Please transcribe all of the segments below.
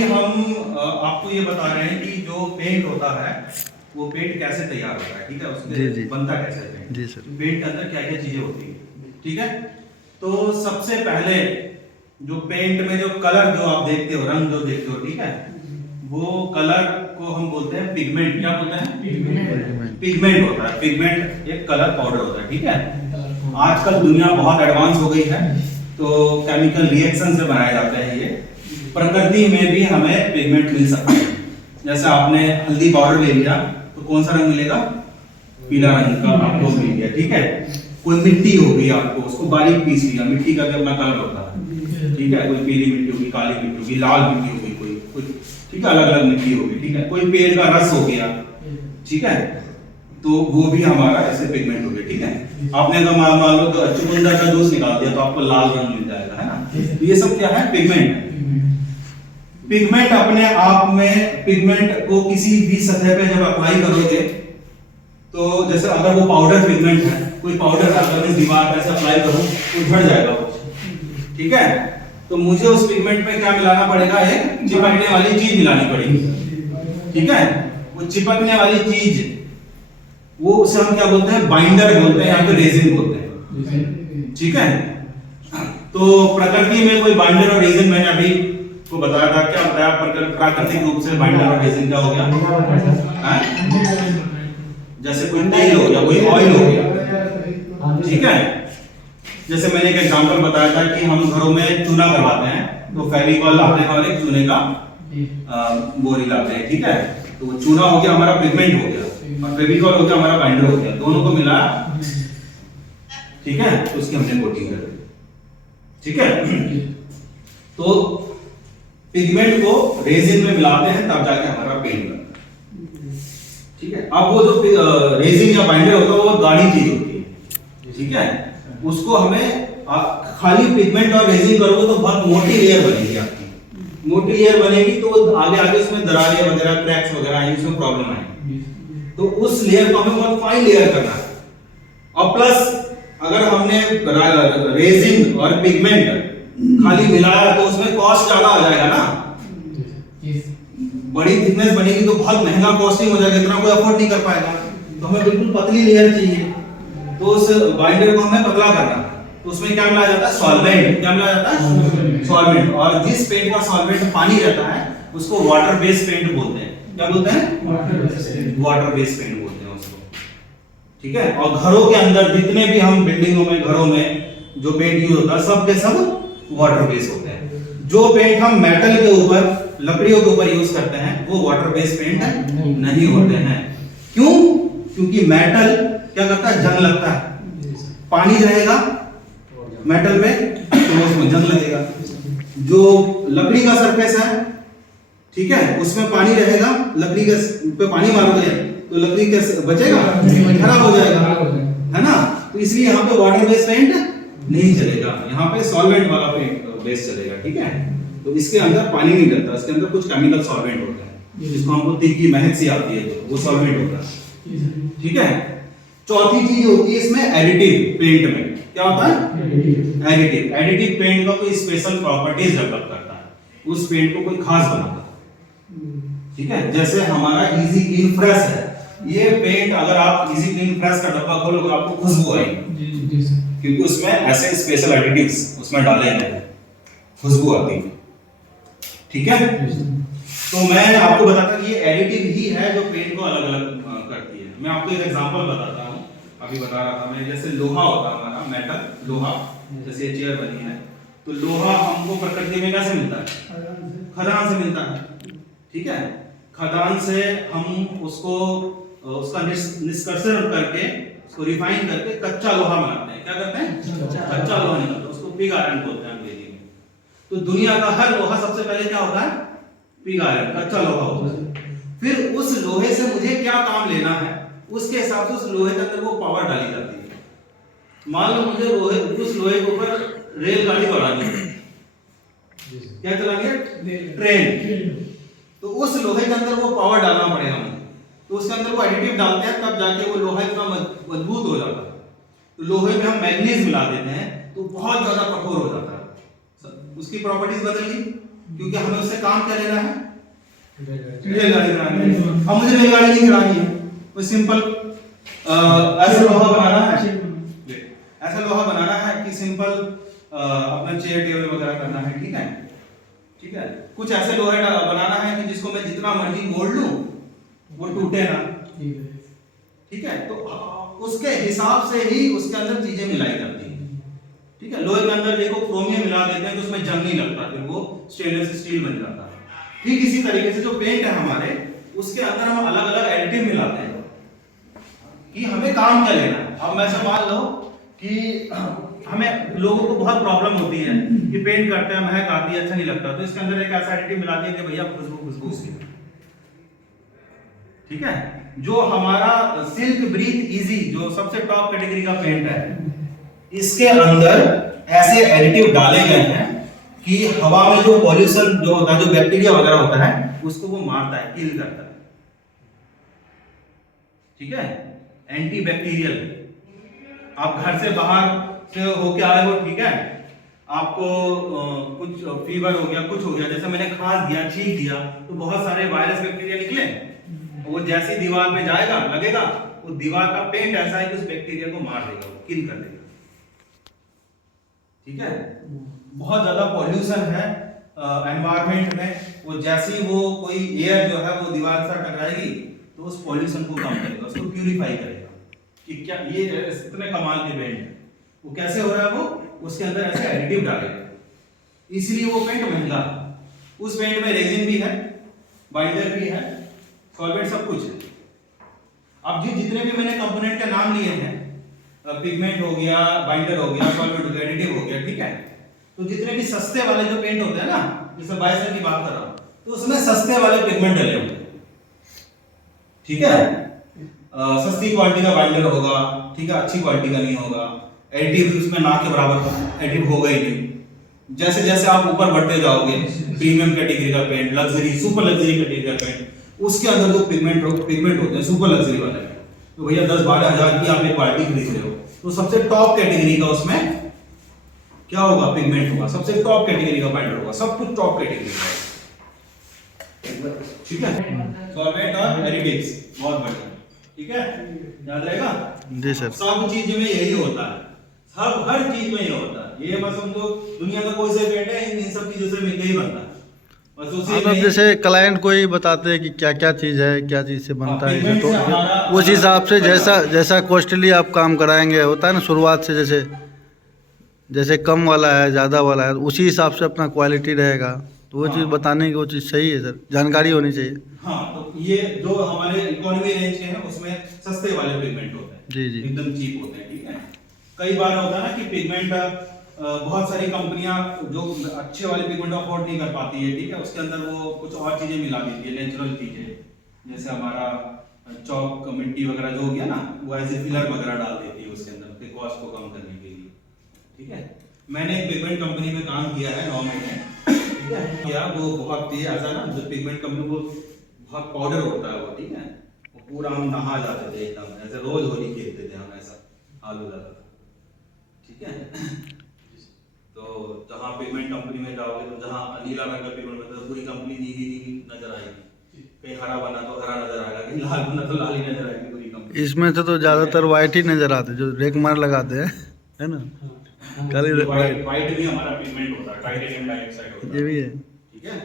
अभी हम आपको ये बता रहे हैं कि जो पेंट होता है वो पेंट कैसे तैयार होता है, ठीक है, उसके बनता कैसे है पेंट। जी सर। पेंट के अंदर क्या क्या चीजें होती है, ठीक है। तो सबसे पहले जो पेंट में जो कलर जो आप देखते हो, रंग जो देखते हो, ठीक है, वो कलर को हम बोलते हैं पिगमेंट। क्या बोलते हैं? पिगमेंट होता है। पिगमेंट एक कलर पाउडर होता है, ठीक है। आजकल दुनिया बहुत एडवांस हो गई है, तो केमिकल रिएक्शन से बनाए जाते हैं ये। प्रकृति में भी हमें पिगमेंट मिल सकता है। जैसे आपने हल्दी पाउडर ले लिया तो कौन सा रंग मिलेगा? पीला रंग का आपको मिल गया, ठीक है। कोई मिट्टी होगी, आपको उसको बारीक पीस लिया, मिट्टी का भी अपना कलर होता है, ठीक है। कोई पीली मिट्टी होगी, काली मिट्टी होगी, लाल मिट्टी होगी, कोई ठीक है, अलग अलग मिट्टी होगी, ठीक है। कोई पेड़ का रस हो गया, ठीक है, तो वो भी हमारा ऐसे पिगमेंट हो गया, ठीक है। आपने अगर मान लो तो चुकंदर का जूस निकाल दिया तो आपको लाल रंग मिल जाएगा, है ना। तो ये सब क्या है? पिगमेंट है। पिगमेंट अपने आप में, पिगमेंट को किसी भी सतह पे जब अप्लाई करोगे तो जैसे अगर वो पाउडर पिगमेंट है, कोई पाउडर अगर मैं दीवार पे ऐसे अप्लाई करूं तो झड़ जाएगा वो, ठीक है। तो मुझे उस पिगमेंट पे क्या मिलाना पड़ेगा? एक चिपकने वाली चीज मिलानी पड़ेगी, ठीक है। वो चिपकने वाली चीज, वो उसे हम क्या बोलते हैं? बाइंडर बोलते हैं, या फिर रेजिन बोलते हैं, ठीक है। तो प्रकृति में कोई बाइंडर और रेजिन, मैंने अभी को बताया था, क्या बताया? प्राकृतिक रूप से बाइंडर और रेजिन क्या हो गया? जैसे कोई तेल हो गया, कोई ऑयल हो गया, ठीक है। जैसे मैंने एक एग्जांपल बताया था कि हम घरों में चूना करवाते हैं तो फेविकॉल लाते हैं और एक चूने का बोरी लाते हैं, ठीक है। तो वो चूना हो गया हमारा पिगमेंट हो गया, और फेविकॉल हो गया हमारा बाइंडर हो गया, दोनों को मिला, ठीक है, तो उसकी हमने कोटिंग कर दी, ठीक है। तो पिगमेंट को रेजिन में मिलाते हैं तब जाके हमारा पेंट बनता है, ठीक है। अब वो जो रेजिन या बाइंडर होता है वो गाढ़ी चीज होती है, ठीक है। उसको हमें खाली पिगमेंट और रेजिन करोगे तो बहुत मोटी लेयर बनेगी आपकी। मोटी लेयर बनेगी तो आगे आगे उसमें दरारें वगैरह, क्रैक्स वगैरह आएंगी, उसमें प्रॉब्लम आएगी। तो उस लेयर को हमें बहुत फाइन लेयर करना है। और प्लस अगर हमने रेजिन और पिगमेंट खाली मिलाया तो उसमें कॉस्ट ज्यादा आ जाएगा ना। बड़ी थिकनेस बनेगी तो बहुत महंगा कॉस्टिंग हो जाएगा, इतना कोई अफोर्ड नहीं कर पाएगा। तो हमें बिल्कुल पतली लेयर चाहिए, तो उस बाइंडर को हमें पतला करना है। तो उसमें क्या मिलाया जाता है? सॉल्वेंट। क्या मिलाया जाता है? सॉल्वेंट। और जिस पेंट का सॉल्वेंट पानी रहता है उसको वाटर बेस्ड पेंट बोलते हैं। क्या बोलते हैं? वाटर बेस्ड पेंट बोलते हैं उसको, ठीक है। और घरों के अंदर जितने भी हम बिल्डिंगों में, घरों में जो पेंट यूज होता है सब के सब वाटर बेस्ड होते हैं। जो पेंट हम मेटल के ऊपर, लकड़ियों के ऊपर यूज करते हैं वो वाटर बेस्ड पेंट नहीं होते हैं। क्यों? क्योंकि मेटल क्या करता है? जंग लगता है। पानी रहेगा मेटल में तो उसमें जंग लगेगा। जो लकड़ी का सरफेस है, ठीक है, उसमें पानी रहेगा, लकड़ी के पे पानी मारोगे तो लकड़ी के बचेगा? खराब हो जाएगा, है ना। तो इसलिए यहाँ पे वाटर बेस्ड पेंट नहीं चलेगा, यहाँ पे सॉल्वेंट वाला पेंट बेस चलेगा, ठीक है। तो इसके अंदर पानी नहीं डलता, इसके अंदर कुछ केमिकल सॉल्वेंट होता है जिसको हमको तीखी महक सी आती है, वो सॉल्वेंट होता है, ठीक है। चौथी चीज होती है इसमें एडिटिव पेंट में। क्या होता है? एडिटिव। एडिटिव पेंट का कोई स्पेशल प्रॉपर्टीज डेवलप करता है, उस पेंट को कोई खास बनाता है, ठीक है। जैसे हमारा इजी क्लीन फ्रेश है, ये पेंट अगर आप इजी क्लीन फ्रेश का डब्बा खोलोगे आपको खुशबू आएगी, क्योंकि उसमें ऐसे स्पेशल एडिटिव्स उसमें डाले गए हैं, खुशबू आती है, ठीक है। तो मैं आपको बताता हूं ये एडिटिव ही है जो पेंट को अलग अलग करती है। मैं आपको एक एग्जांपल बताता हूं, अभी बता रहा था मैं, जैसे लोहा होता है हमारा, मेटल लोहा, जैसे ये चेयर बनी है, तो लोहा हमको प्रकृति में कैसे मिलता है? खदान से मिलता है, ठीक है। खदान से हम उसको उसका निष्कर्षण करके, उसको रिफाइन करके कच्चा लोहा बनाते हैं। क्या करते हैं? कच्चा लोहा निकलता है, उसको पिग आयरन बोलते हैं अंग्रेजी में। तो दुनिया का हर लोहा सबसे पहले क्या होता है? पिग आयरन, कच्चा लोहा होता है। फिर उस लोहे से मुझे क्या काम लेना है, उसके हिसाब से उस लोहे के अंदर वो पावर डाली जाती है। मान लो मुझे उस लोहे के ऊपर रेलगाड़ी दौड़ानी है, क्या चलानी है? ट्रेन। तो उस लोहे के अंदर वो पावर डालना पड़ेगा मुझे, तो उसके अंदर वो एडिटिव डालते हैं तब जाके वो लोहा इतना मजबूत हो जाता है। तो लोहे में हम मैग्नीज मिला देते हैं तो बहुत ज्यादा कठोर हो जाता है, उसकी प्रॉपर्टीज बदल गई, क्योंकि हमें उससे काम क्या लेना है, रेलगाड़ी बनानी है। अब मुझे रेलगाड़ी नहीं चलानी है, कोई सिंपल ऐसा लोहा बनाना है, ऐसा लोहा बनाना है कि सिंपल अपना चेयर टेबल वगैरह करना है, ठीक है, ठीक है। कुछ ऐसे लोहे बनाना है कि जिसको मैं जितना मर्जी मोड़ लूं वो टूटे ना, ठीक है। तो उसके हिसाब से ही उसके अंदर चीजें मिलाई जाती है, ठीक है। लोहे के अंदर देखो क्रोमियम मिला देते हैं तो उसमें जंग नहीं लगता, फिर वो स्टेनलेस स्टील बन जाता है। ठीक इसी तरीके से जो पेंट है हमारे, उसके अंदर हम अलग अलग एडिटिव मिलाते हैं कि हमें काम क्या लेना है। अब मैं से मान लो कि हमें लोगों को बहुत प्रॉब्लम होती है कि पेंट करते हैं महक आती है, अच्छा नहीं लगता, तो इसके अंदर एक ऐसा एडिटिव मिला दिया कि भैया खुशबू सी, ठीक है। जो हमारा सिल्क ब्रीथ इजी जो सबसे टॉप कैटेगरी का पेंट है, इसके अंदर ऐसे एडिटिव डाले गए हैं कि हवा में जो पॉल्यूशन जो होता है, जो बैक्टीरिया वगैरह होता है, उसको वो मारता है, किल करता है, ठीक है, एंटी बैक्टीरियल। आप घर से बाहर से होके आए हो, ठीक है, आपको कुछ फीवर हो गया, कुछ हो गया, जैसे मैंने खांस दिया, छींक दिया, तो बहुत सारे वायरस बैक्टीरिया निकले, वो जैसी दीवार पे जाएगा लगेगा, वो दीवार का पेंट ऐसा है कि उस बैक्टीरिया को मार देगा, किल कर देगा, ठीक है। बहुत ज्यादा पॉल्यूशन है एनवायरनमेंट में, वो जैसी वो कोई एयर जो है वो दीवार से टकराएगी तो उस पॉल्यूशन को कम करेगा, उसको प्यूरिफाई करेगा कि क्या ये इतने कमाल के पेंट है। वो कैसे हो रहा है, वो उसके अंदर ऐसे एडिटिव डालेगा, इसलिए वो पेंट महंगा। उस पेंट में रेजिन भी है, बाइंडर भी है, सॉल्वेंट सब कुछ है। अब जितने भी मैंने कंपोनेंट के नाम लिए हैं, पिगमेंट हो गया, बाइंडर हो गया, सॉल्वेंट हो गया, एडिटिव हो गया, ठीक है, तो जितने भी सस्ते वाले जो पेंट होते हैं ना, जैसे बायसर की बात कर रहा हूं, तो उसमें सस्ते वाले पिगमेंट डले होंगे, ठीक है। सस्ती क्वालिटी का बाइंडर होगा, ठीक है, अच्छी क्वालिटी का नहीं होगा, एडिटिव उसमें ना के बराबर एडिटिव होगा ही नहीं। जैसे जैसे आप ऊपर बढ़ते जाओगे, प्रीमियम कैटेगरी का paint, luxury, super luxury category का पेंट, उसके अंदर जो पिगमेंट होते हैं सुपर लग्जरी वाले, तो भैया 10-12 हजार की आप एक क्वालिटी खरीद रहे हो, तो सबसे टॉप कैटेगरी का उसमें क्या होगा, पिगमेंट होगा, सबसे टॉप कैटेगरी का बाइंडर होगा, सब कुछ टॉप कैटेगरी का, ठीक है। सॉल्वेंट और एडिटिव्स बहुत बढ़िया, ठीक है, याद रहेगा जी सर। सब चीज में यही होता है, सब हर चीज में ये होता है, ये मत समझो दुनिया का कोई से पेंट है इन सब चीजों से मिलके ही बनता है, बस उसी मतलब में। जैसे क्लाइंट को ही बताते हैं कि क्या क्या चीज़ है, क्या चीज़ से बनता है, pigment तो से हमारा उस हिसाब से जैसा कॉस्टली आप काम कराएंगे, होता है ना शुरुआत से, जैसे कम वाला है, ज़्यादा वाला है, उसी हिसाब से अपना क्वालिटी रहेगा, तो वो चीज़ बताने की वो चीज़ सही है सर, जानकारी होनी चाहिए। हाँ, तो ये जो हमारे इकोनॉमी रेंज के हैं उसमें सस्ते वाले पिगमेंट होते हैं, जी जी, एकदम चीप होते हैं, ठीक है। कई बार होता है ना कि पिगमेंट बहुत सारी कंपनियां जो अच्छे वाले पिगमेंट अफोर्ड नहीं कर पाती है, ठीक है, उसके अंदर वो कुछ और चीजें मिला देती है, नेचुरल चीजें, जैसे हमारा चौक मिट्टी वगैरह जो हो गया ना, वो ऐसे फिलर वगैरह डाल देती है उसके अंदर, फिर कॉस्ट को कम करने के लिए, ठीक है। मैंने एक पिगमेंट कंपनी में काम किया है 9 महीने, ठीक है, क्या वो बहुत ही ऐसा ना, जो पिगमेंट कंपनी वो बहुत पाउडर होता है वो, ठीक है, वो पूरा हम नहा जाते थे एकदम, ऐसे रोज होली खेलते थे हम, ऐसा हाल हो जाता था, ठीक है। तो जहाँ पिगमेंट कंपनी में जाओगे तो जहाँ नीला रंग का पिगमेंट बनता है, पूरी कंपनी नीली नजर आएगी, कहीं हरा बना तो हरा नजर आएगा, कहीं लाल बना तो लाल ही नजर आएगी पूरी कंपनी। इसमें से तो ज़्यादातर वाइट ही नज़र आते, जो रेक मार लगाते हैं, है ना, खाली वाइट। वाइट भी हमारा पिगमेंट होता है, टाइटेनियम डाइऑक्साइड होता है, ये भी है, ठीक है।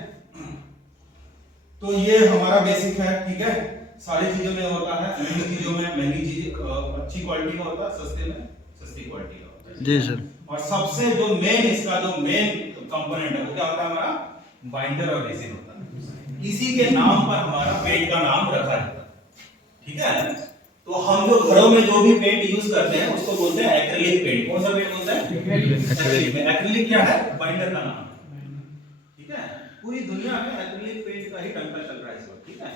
तो ये हमारा बेसिक है, ठीक है, सारी चीजों में होता है, महंगी चीजों में महंगी चीज, अच्छी क्वालिटी का होता है, सस्ते में सस्ती क्वालिटी का होता है, जी सर। और सबसे जो मेन इसका जो मेन कंपोनेंट है वो क्या होता है, हमारा बाइंडर और रेजिन होता है, इसी के नाम पर हमारा पेंट का नाम रखा है, ठीक है। तो हम जो घरों में जो भी पेंट यूज करते हैं उसको बोलते हैं एक्रिलिक पेंट। कौन सा पेंट बोलते हैं, एक्रिलिक। एक्रिलिक क्या है, बाइंडर का नाम, ठीक है। पूरी दुनिया में एक्रिलिक पेंट का ही डंका चल रहा है इस वक्त, ठीक है।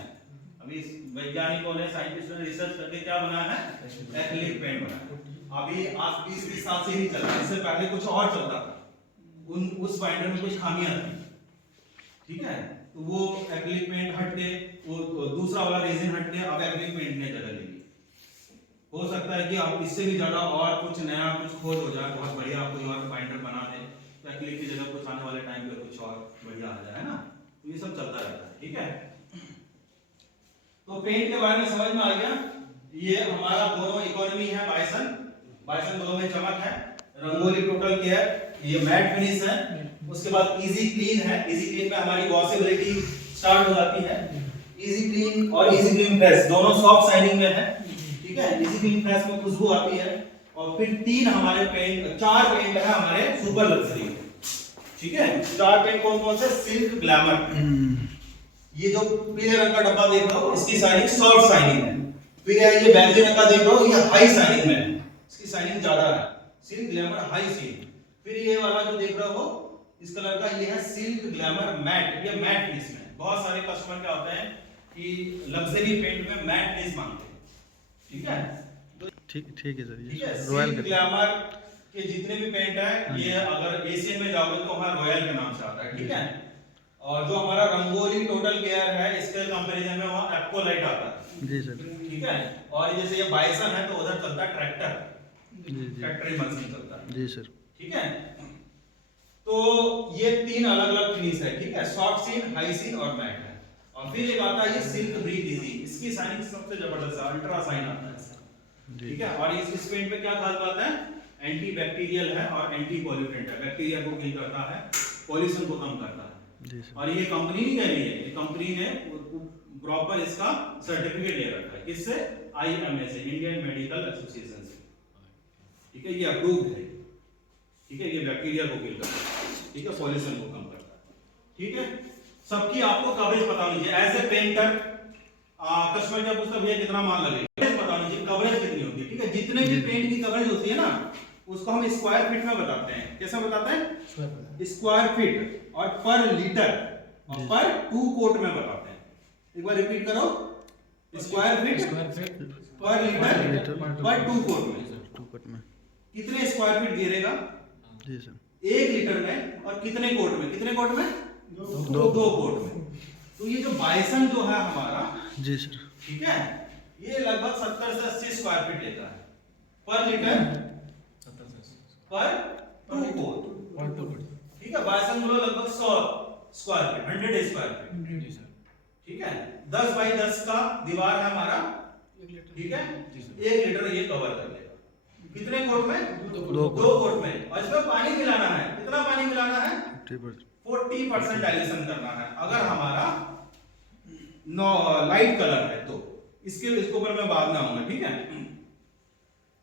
अभी वैज्ञानिकों ने, साइंटिस्टों ने रिसर्च करके क्या बनाया है, एक्रिलिक पेंट बनाया है। अभी आज 20-20 साल से ही चल रहा है, इससे पहले कुछ और चलता था, उस बाइंडर में कुछ खामियां थी, ठीक है, तो वो एक्रिलिक पेंट हट के वो दूसरा वाला रेजिन हट के अब एक्रिलिक पेंट ने जगह ले ली। हो सकता है कि आप इससे भी ज्यादा और कुछ नया कुछ खोज हो जाए, बहुत बढ़िया कोई और बाइंडर बना दे, तो तकलीफ की जगह कुछ आने वाले टाइम पे कुछ और बढ़िया आ जाए, है ना। तो ये सब चलता रहता है, ठीक है। तो पेंट के बारे में समझ में आ गया। ये हमारा दोनों इकोनॉमी है, बाइसन दोनों में चमक है। रंगोली टोटल केयर, ये मैट फिनिश है। उसके बाद इजी क्लीन है। इजी क्लीन में हमारी वॉशेबिलिटी स्टार्ट हो जाती है। इजी क्लीन और इजी क्लीन फ्रेश दोनों सॉफ्ट शाइनिंग में है, ठीक है। इजी क्लीन फ्रेश में खुशबू आती है। और फिर चार पेंट है हमारे सुपर लग्जरी, ठीक है। चार पेंट कौन कौन से? सिल्क ग्लैमर, ये जो पीले रंग का डब्बा देख रहे हो इसकी शाइनिंग सॉफ्ट शाइनिंग है। फिर ये बैंगनी रंग का देख रहे हो ये हाई शाइनिंग में है, इसकी शाइनिंग ज्यादा है, सिल्क ग्लैमर हाई शाइनिंग। फिर ये वाला जो देख रहे हो इस कलर का, ये है सिल्क ग्लैमर मैट, ये मैट फिनिश में। बहुत सारे कस्टमर क्या होते हैं कि लग्जरी पेंट में मैट फिनिश मांगते हैं, ठीक है। ठीक है सर, ठीक है। रॉयल सिल्क ग्लैमर के जितने भी पेंट है ये अगर एशियन में जाओगे तो वहां रॉयल के नाम से आता है, ठीक है। और जो हमारा रंगोली टोटल केयर है इसके कंपैरिजन में वहां एप्को लाइट आता है, जी सर, ठीक है। और जैसे ये बाइसन है तो उधर चलता है ट्रैक्टर, जी फैक्ट्री मशीन चलता है, जी सर, ठीक है। तो ये तीन अलग अलग फिनिश है, ठीक है। सॉफ्ट सीन, हाई सीन और मैट है। और फिर एक आता है ये सिल्क ब्रीथ इजी, इसकी शाइनिंग सबसे जबरदस्त है, अल्ट्रा शाइन आता है इसका, ठीक है। और इस पेंट पे क्या खास बात है, एंटी बैक्टीरियल है और एंटी पॉल्यूटेंट है, बैक्टीरिया को किल करता है, पॉल्यूशन को कम करता है। और ये कंपनी नहीं कह रही है, ये कंपनी ने प्रॉपर इसका सर्टिफिकेट ले रखा है, किससे? IMA से, इंडियन मेडिकल एसोसिएशन से, ठीक है। ये अप्रूव्ड है, ठीक है। ये बैक्टीरिया को किल करता है, ठीक है, पॉल्यूशन को कम करता है, ठीक है। सबकी आपको कवरेज पता होनी चाहिए। एज ए पेंटर कस्टमर क्या पूछता है, भैया कितना माल लगेगा, पता होनी चाहिए कवरेज कितनी होती है, ठीक है। जितने भी पेंट की कवरेज होती है ना उसको हम स्क्वायर फीट में बताते हैं। कैसा बताते हैं? स्क्वायर फीट और पर लीटर और पर 2 कोट में बताते हैं। एक बार रिपीट करो, स्क्वायर फीट पर लीटर पर 2 कोट में कितने स्क्वायर फीट घेरेगा? जी सर, 1 लीटर में। और कितने कोट में? 2 कोट में। तो ये जो बाइसन जो है हमारा, जी सर, ठीक है, ये लगभग 70 से 80 स्क्वायर फीट लेता है पर लीटर पर 2 कोट, ठीक है। बाइसन बोलो लगभग 100 स्क्वायर फीट, 100 स्क्वायर फीट, ठीक है। 10 बाई 10 का दीवार है हमारा, ठीक है। 1 लीटर ये कवर कर लेगा। कितने कोट में? 2 कोट में। और इसमें पानी मिलाना है, कितना पानी मिलाना है? 40% डाइल्यूशन करना है अगर हमारा लाइट कलर है तो। इसके ऊपर मैं बाद में आऊंगा, ठीक है।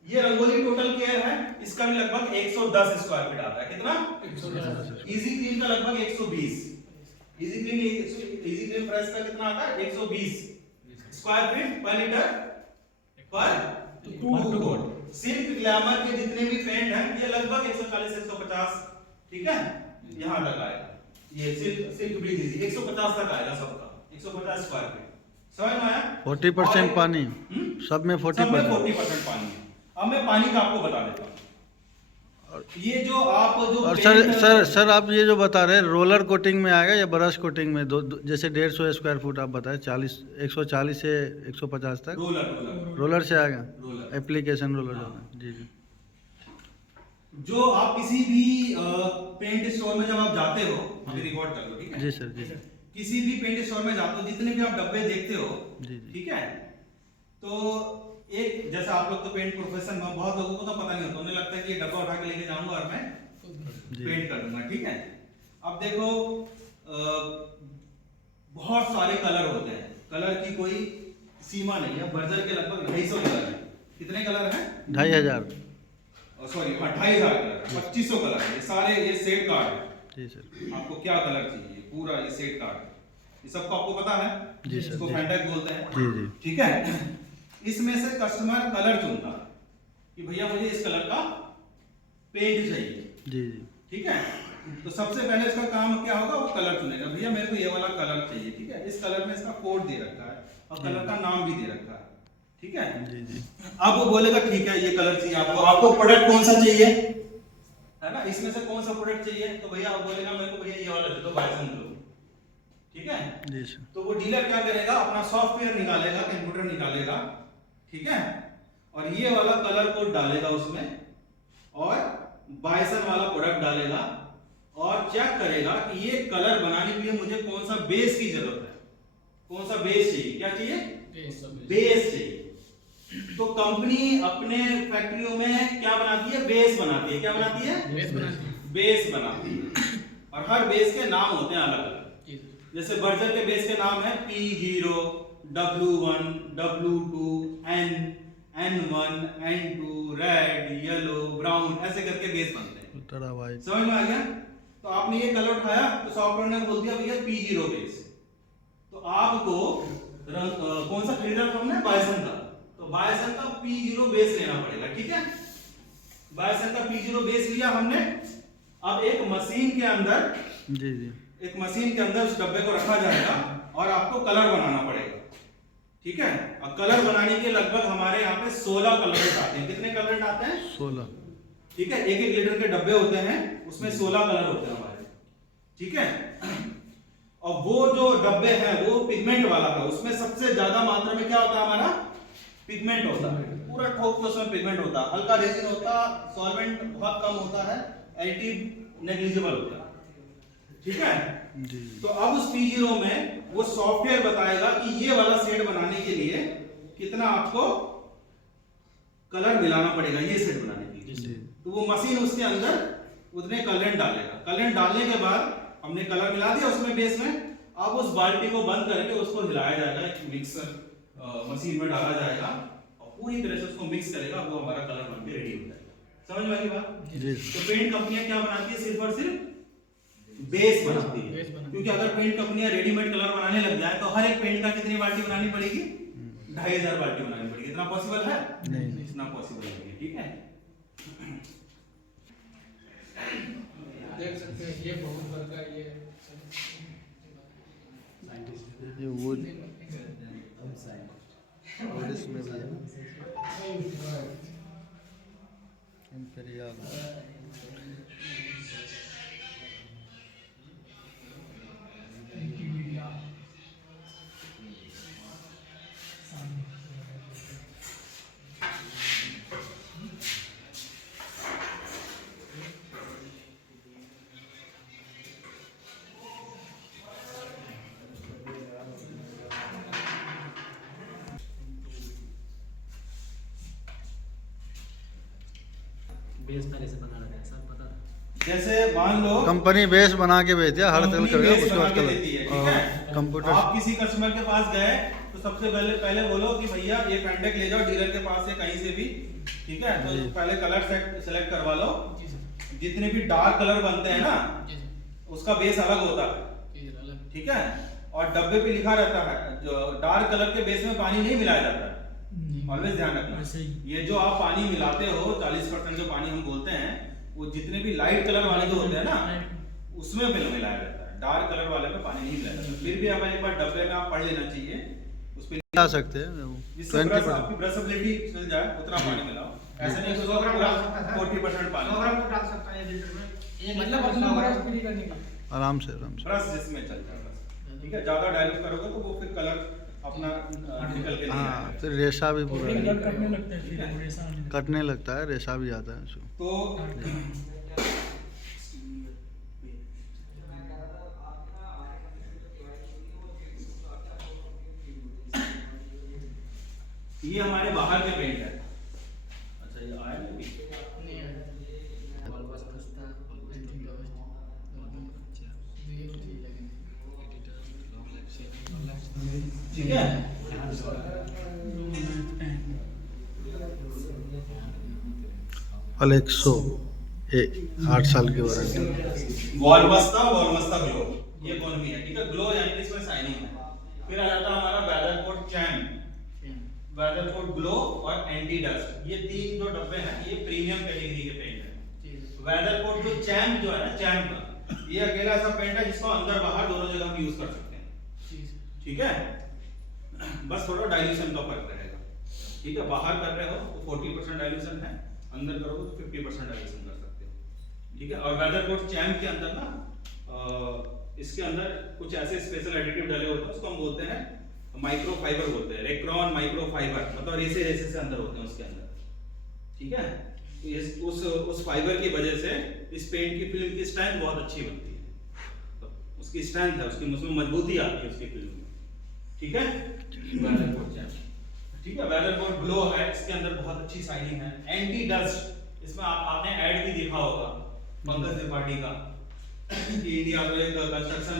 ये रंगोली टोटल केयर है, इसका भी लगभग 110 स्क्वायर फीट आता है। कितना? 110। इजी क्लीन का लगभग 120। इजी क्लीन फ्रेश का कितना आता है? 120 स्क्वायर फीट पर लीटर पर 2 कोट। सिल्क ग्लैमर के जितने भी पेंट हैं ये लगभग 140 150, ठीक है, यहां तक आएगा। ये सिल्क ब्रीथ इजी 150 तक आएगा सबका, 150 स्क्वायर फीट। समझ में आया? 40% पानी, सब में 40% पानी है। अब मैं पानी का आपको बता देता हूँ। ये जो आप जो और सर आप ये जो बता रहे हैं रोलर कोटिंग में आएगा या ब्रश कोटिंग में? जैसे 150 स्क्वायर फुट आप बताए, 140 से 150 तक रोलर से आएगा, एप्लीकेशन रोलर जो है। जी जी। जो आप किसी भी पेंट स्टोर में जब आप जाते हो, अभी रिकॉर्ड कर लो, ठीक है। जी सर, जी। किसी भी पेंट स्टोर में जाते हो, जितने भी आप डब्बे देखते हो, ठीक है, तो एक जैसा आप लोग तो पेंट प्रोफेशन में, बहुत लोगों को तो पता नहीं होता, उन्हें लगता है कि ये डब्बा उठा के लेके जाऊंगा और मैं पेंट कर दूंगा, ठीक है। अब देखो बहुत सारे कलर होते हैं, कलर की कोई सीमा नहीं है। बर्जर के लगभग 250 कलर है। कितने कलर हैं? 2500, सॉरी 28,000 कलर, 2500 कलर है। ये सारे ये सेट कार्ड है। जी सर। आपको क्या कलर चाहिए, पूरा ये सेट कार्ड, ये सबको आपको पता है? जी सर। इसको फैंटैग बोलते हैं, जी जी, ठीक है। इसमें से कस्टमर कलर चुनता है कि भैया मुझे इस कलर का पेंट चाहिए, जी जी, ठीक है। तो सबसे पहले इसका काम क्या होगा, वो कलर चुनेगा, भैया मेरे को ये वाला कलर चाहिए, ठीक है। इस कलर में इसका कोड दे रखा है और कलर का नाम भी दे रखा है, ठीक है। जी जी। अब वो बोलेगा ठीक है ये कलर चाहिए आपको प्रोडक्ट कौन सा चाहिए, है ना, इसमें से कौन सा प्रोडक्ट चाहिए, तो भैया आप बोलेगा मेरे को भैया ये वाला दे दो, बाइसन दो, ठीक है। जी सर। तो वो डीलर क्या करेगा, अपना सॉफ्टवेयर निकालेगा, कंप्यूटर निकालेगा, ठीक है, और ये वाला कलर कोड डालेगा उसमें और बाइसन वाला प्रोडक्ट डालेगा और चेक करेगा कि ये कलर बनाने के लिए मुझे कौन सा बेस की जरूरत है, कौन सा बेस चाहिए, क्या चाहिए, बेस चाहिए। तो कंपनी अपने फैक्ट्रियों में क्या बनाती है, बेस बनाती है, क्या बनाती है, बेस बनाती है। और हर बेस के नाम होते हैं अलग अलग। जैसे बर्जर के बेस के नाम है P0, W1, W2, N, N1, N2, red, yellow, brown, ऐसे करके बेस बनते हैं। समझ में आ गया? तो आपने ये कलर उठाया तो सॉफ्टवेयर ने बोल दिया भैया P0 बेस। तो आपको कौन सा खरीदा था हमने, बायसन का, तो बायसन का P0 बेस लेना पड़ेगा। ठीक है, बायसन का P0 बेस लिया हमने। अब एक मशीन के अंदर, जी जी, एक मशीन के अंदर उस डब्बे को रखा जाएगा और आपको कलर बनाना पड़ेगा। ठीक है, अब कलर बनाने के लगभग हमारे यहाँ पे 16 कलर आते हैं। कितने कलर आते हैं, 16। ठीक है, 1-1 लीटर के डब्बे होते हैं, उसमें 16 कलर होते हैं हमारे। ठीक है, और वो जो डब्बे हैं वो पिगमेंट वाला है, उसमें सबसे ज्यादा मात्रा में क्या होता है, हमारा पिगमेंट होता है। पूरा ठोक तो उसमें पिगमेंट होता है, हल्का रेजिन होता, सॉल्वेंट बहुत कम होता है, एडिटिव नेग्लिजिबल होता है। ठीक है जी। तो अब उस P0 में वो सॉफ्टवेयर बताएगा कि ये वाला सेट बनाने के लिए कितना आपको कलर मिलाना पड़ेगा, ये सेट बनाने के लिए। तो वो मशीन उसके अंदर उतने कलर डालेगा। कलर डालने के बाद हमने कलर मिला दिया उसमें बेस में। अब उस बाल्टी को बंद करके उसको हिलाया जाएगा, एक मिक्सर मशीन में डाला जाएगा और पूरी तरह से उसको मिक्स करेगा, वो हमारा कलर बनके रेडी हो जाएगा। समझ में आई बात? तो पेंट कंपनियां क्या बनाती है, सिर्फ और सिर्फ बेस बनाती है। क्योंकि अगर पेंट कंपनियां रेडीमेड कलर बनाने लग जाए तो हर एक पेंट का कितनी बाल्टी बनानी पड़ेगी, 2500 बाल्टी बनानी पड़ेगी। इतना पॉसिबल है नहीं, इतना पॉसिबल नहीं है। ठीक है, देख सकते हैं ये बहुत बड़का ये वुड और इसमें भी है इंपीरियल। बेस पहले से बना रखा है, सब पता था। जैसे मान लो कंपनी बेस बना के भेजती है, हर तरह कंपनी करेगा बेस उसके बना बाद के कलर। देती है। ठीक है, कंप्यूटर आप किसी कस्टमर के पास गए तो सबसे पहले बोलो कि भैया ये पेंटेक ले जाओ डीलर के पास से कहीं से भी। ठीक है, तो पहले कलर सेलेक्ट करवा लो। जितने भी डार्क कलर बनते हैं ना उसका बेस अलग होता है। ठीक है, और डब्बे पे लिखा रहता है जो डार्क कलर के बेस में पानी नहीं मिलाया जाता है। ऑलवेज ध्यान रखना, ये जो आप पानी मिलाते हो 40% जो पानी हम बोलते हैं, वो जितने भी लाइट कलर वाले जो होते हैं ना उसमें मिलाया जाता है, डार्क कलर वाले पे पानी नहीं मिलाया जाता। फिर भी आप एक बार डब्बे में आप पढ़ लेना चाहिए, उस पे मिला सकते हैं। जिससे आपकी ब्रशेबिलिटी चल जाए उतना पानी मिलाओ। ऐसा नहीं 100 ग्राम डाल सकता है, 40% पानी 100 ग्राम डाल सकता है लीटर में, मतलब अपना ब्रश फ्री करने का आराम से ब्रश जिसमें चल जाए बस। ठीक है, ज्यादा डाइल्यूट करोगे तो वो फिर कलर अपना निकल के नहीं हाँ, आएगा। फिर रेशा भी पूरा कटने लगता है, फिर रेशा कटने लगता है, रेशा भी आता है उसको। तो ये हमारे बाहर के पेंट है। अच्छा ये आया नहीं ठीक है। अलेक्सो 8 साल की वारंटी। वॉलमस्ता ग्लो, ये कौन भी है। ठीक है, ग्लो यानी कि इसमें शाइनिंग है। फिर आ जाता है हमारा वेदरकोट चैम्प, वेदरकोट ग्लो और एंटी डस्ट। ये तीन जो डब्बे हैं ये प्रीमियम कैटेगरी के पेंट है। वेदरकोट जो चैम्प जो है ना, चैम्प का ये अकेला ऐसा पेंट है जिसको अंदर बाहर दोनों जगह हम यूज कर सकते हैं। ठीक है, बस थोड़ा डाइल्यूशन का फर्क रहेगा। ठीक है, बाहर कर रहे हो तो 40% डाइल्यूशन है, अंदर करोगे तो 50% डाइल्यूशन कर सकते हो। ठीक है, और वेदरकोट चैम्प के अंदर ना इसके अंदर कुछ ऐसे स्पेशल एडिटिव डले होते हैं, उसको हम बोलते हैं माइक्रो फाइबर बोलते हैं, रेक्रॉन माइक्रो फाइबर, मतलब रेसे से अंदर होते हैं उसके अंदर। ठीक है, उस फाइबर की वजह से इस पेंट की फिल्म की स्ट्रेंथ बहुत अच्छी बनती है, तो उसकी स्ट्रेंथ है, उसकी उसमें मजबूती आती है उसकी फिल्म में। ठीक है, वेदरकोट जैम, ठीक है, वेदरकोट ग्लो है, इसके अंदर बहुत अच्छी शाइनिंग है, एंटी डस्ट। इसमें आपने ऐड भी देखा होगा पंकज त्रिपाठी का कि इंडिया तो एक कंस्ट्रक्शन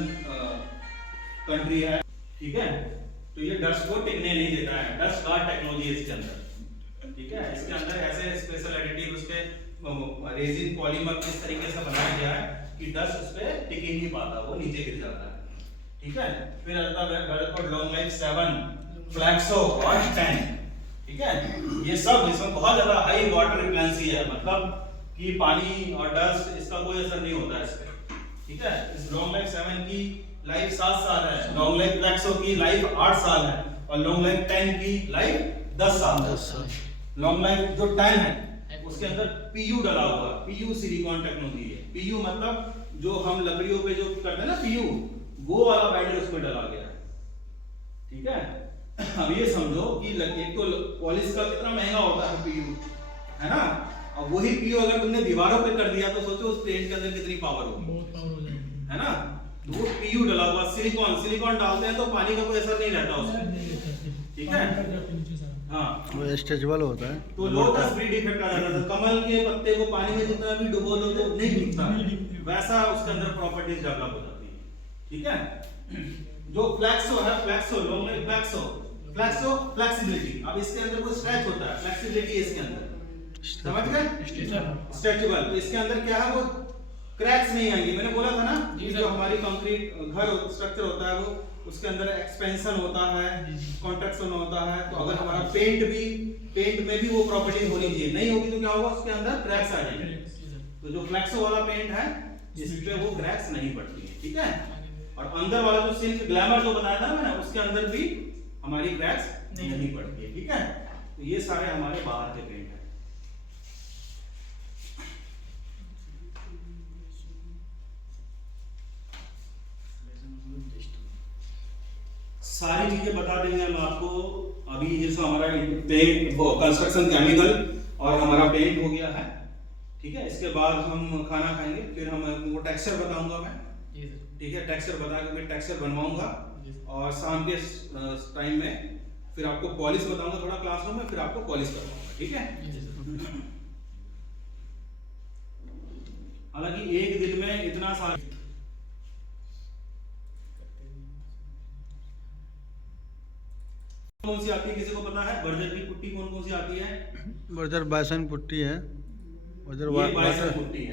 कंट्री है, ठीक है, तो ये डस्ट को टिकने नहीं देता है, डस्ट गार्ड टेक्नोलॉजी है इसके अंदर, ठीक है। इसके अंदर ऐसे स्पेशल एडिटिव उसके रेजिन पॉलीमर इस तरीके से बनाया गया है कि डस्ट उस पे टिक ही नहीं पाता, वो नीचे गिर जाता है, ठीक है। फिर आता है वेदरकोट लॉन्ग लाइफ 7 फ्लैक्सो और 10, ठीक है। ये सब इसमें बहुत ज्यादा हाई वाटर रिप्लेंसी है, मतलब कि पानी और डस्ट इसका कोई असर नहीं होता है इस पे, ठीक है। इस लॉन्ग लाइफ 7 की लाइफ 7 साल है, लॉन्ग लाइफ फ्लैक्सो की लाइफ 8 साल है और लॉन्ग लाइफ 10 की लाइफ 10 साल। लॉन्ग लाइफ जो 10 है उसके अंदर पीयू डला हुआ है, पीयू सिलिकॉन टेक्नोलॉजी है। पीयू मतलब जो हम लकड़ियों पे जो करते हैं ना पीयू, वो वाला बाइंडर उसमें डला गया है, ठीक है। अब ये समझो कि एक तो पॉलिश का कितना महंगा होता है पीयू, है ना, अब वही पीयू अगर तुमने दीवारों पे कर दिया तो सोचो उस पेंट के अंदर कितनी पावर होगी, बहुत पावर हो जाएगी, है ना। वो पीयू डला हुआ सिलिकॉन डालते हैं तो पानी का कोई असर नहीं रहता उसमें, ठीक है। हाँ, वो स्ट्रेचेबल होता है, तो लो टच ब्रीड इफेक्ट आ जाता है, कमल के पत्ते को पानी में जितना भी डुबो दो तो नहीं दिखता, वैसा उसके अंदर प्रॉपर्टीज डेवलप हो जाती है, ठीक है। जो फ्लैक्सो है, फ्लैक्सो लॉन्ग लाइफ फ्लैक्सो फ्लेक्सिबिलिटी, अब इसके अंदर कोई स्ट्रेच होता है, फ्लेक्सिबिलिटी इसके अंदर, समझ गए, स्ट्रेचेबल। तो इसके अंदर क्या है, वो क्रैक्स नहीं आएंगे। मैंने बोला था ना कि जो हमारी कंक्रीट घर स्ट्रक्चर होता है वो उसके अंदर एक्सपेंशन होता है, कॉन्ट्रैक्शन होता है, तो अगर हमारा पेंट में भी वो प्रॉपर्टी होनी चाहिए, नहीं होगी तो क्या होगा, उसके अंदर क्रैक्स आ जाएंगे। तो जो फ्लेक्सो वाला पेंट है इस पे वो क्रैक्स नहीं पड़ती है, ठीक है। और अंदर वाला जो सिल्क ग्लैमर जो बताया था ना मैंने, उसके अंदर भी हमारी क्रैक्स नहीं पड़ती है, ठीक है। तो ये सारे हमारे बाहर के पेंट है। सारी चीजें बता देंगे हम आपको अभी, जैसे हमारा पेंट कंस्ट्रक्शन केमिकल और हमारा पेंट हो गया है, ठीक है। इसके बाद हम खाना खाएंगे, फिर हम वो टेक्सचर बताऊंगा मैं, ठीक है, टेक्सचर बता के मैं टेक्सचर बनवाऊंगा और शाम के टाइम में फिर आपको पॉलिश बताऊंगा थोड़ा क्लासरूम में, फिर आपको पॉलिश करवाऊंगा, ठीक है। हालांकि एक दिन में इतना सारा कौन सी आती है किसी को पता है, बर्जर की पुट्टी कौन कौन सी आती है? बर्जर बाइसन पुट्टी है, बर्जर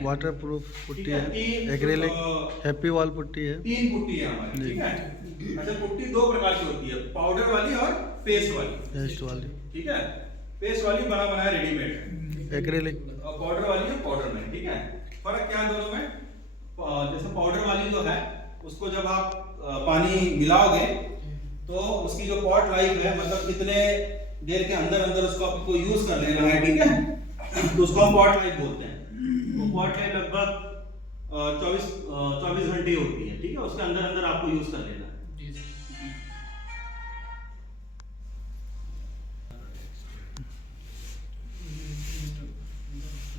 वाटर प्रूफ पुट्टी है, एक्रेलिक हैप्पी वॉल पुट्टी है, 3 पुट्टी है हमारी, ठीक है। अच्छा, पुट्टी 2 प्रकार की होती है, पाउडर वाली और पेस्ट वाली, ठीक है। पेस्ट वाली बना बनाया रेडीमेड, एक्रेलिक और पाउडर वाली है पाउडर में, ठीक है। फर्क क्या है दोनों में, जैसे पाउडर वाली जो है उसको जब आप पानी मिलाओगे तो उसकी जो पॉट लाइफ है, मतलब कितने देर के अंदर उसको आपको यूज कर लेना है, ठीक है, तो उसको हम पॉट लाइफ बोलते हैं। तो पॉट लाइफ लगभग 24 घंटे होती है, ठीक है, उसके अंदर आपको यूज कर लेना